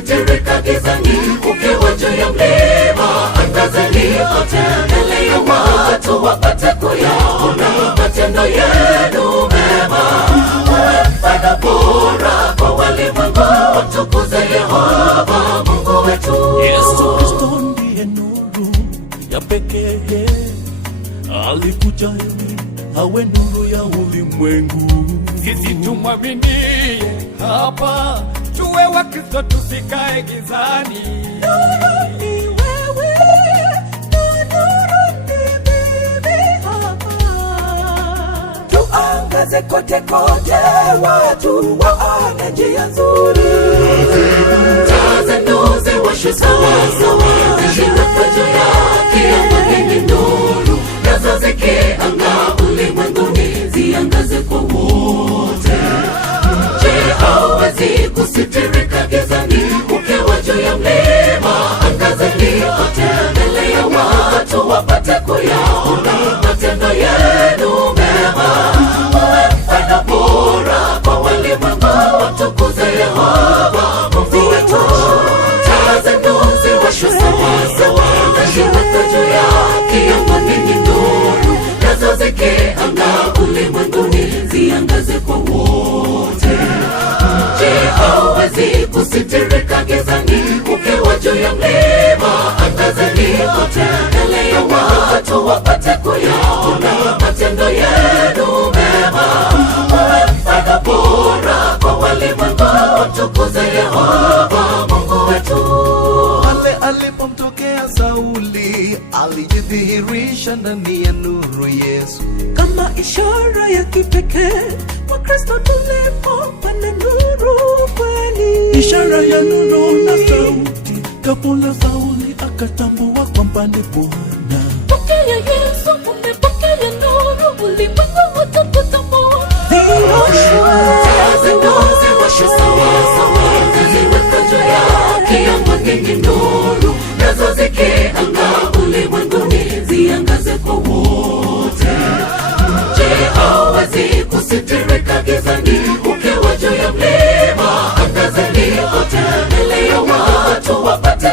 kusitirika gizani, ukiwa juu ya mlima angazeni kote, mbele ya watu wapate kuyaona matendo yenu mema. Uwe mfano bora kwa walimwengu, wamtukuze Yehova Mungu wetu. Yesu Kristo ndiye nuru ya pekee, alikuja ili awe nuru ya ulimwengu. Sisi tumwaminie hapa, tuwe wa Kristo, tusikae gizani. Nuru ni wewe, nuru ni mimi hapa. Tuangaze kote kote, watu waone njia nzuri. Taa zenu ziwashwe sawasawa, ziwekwe juu yake amani nuru, nazo zikiang'aa ulimwenguni ziangaze kwa wote. Je, hauwezi kusitirika gizani, ukiwa juu ya mlima angazeni kote, mbele ya watu wapate kuyaona matendo yenu mema. Uwe mfano bora kwa walimwengu, wamtukuze Yehova Mungu wetu. Taa zenu ziwashwe sawasawa, ziwekwe juu yake amani nuru, nazo zikiang'aa ulimwenguni ziangaze kwa wote. Je, hauwezi kusitirika gizani, ukiwa juu ya mlima angazeni kote, mbele ya watu wapate kuyaona matendo yenu mema. Uwe mfano bora kwa walimwengu, wamtukuze Yehova Mungu wetu. Pale alipomtokea Sauli, alijidhihirisha ndani ya nuru Yesu. Kama ishara ya kipekee, Wakristo tulipopanda nuru kweli. Ishara ya nuru na sauti, ghafula Sauli akatambua kwamba ni Bwana. Pokea Yesu, umepokea nuru, ulimwengu utakutambua. Taa zenu ziwashwe sawasawa, ziwekwe juu yake amani nuru, nazo zikiang'aa ulimwenguni ziangaze kwa wote. Je, hauwezi kusitirika gizani, ukiwa juu ya mlima angazeni kote, mbele ya watu wapate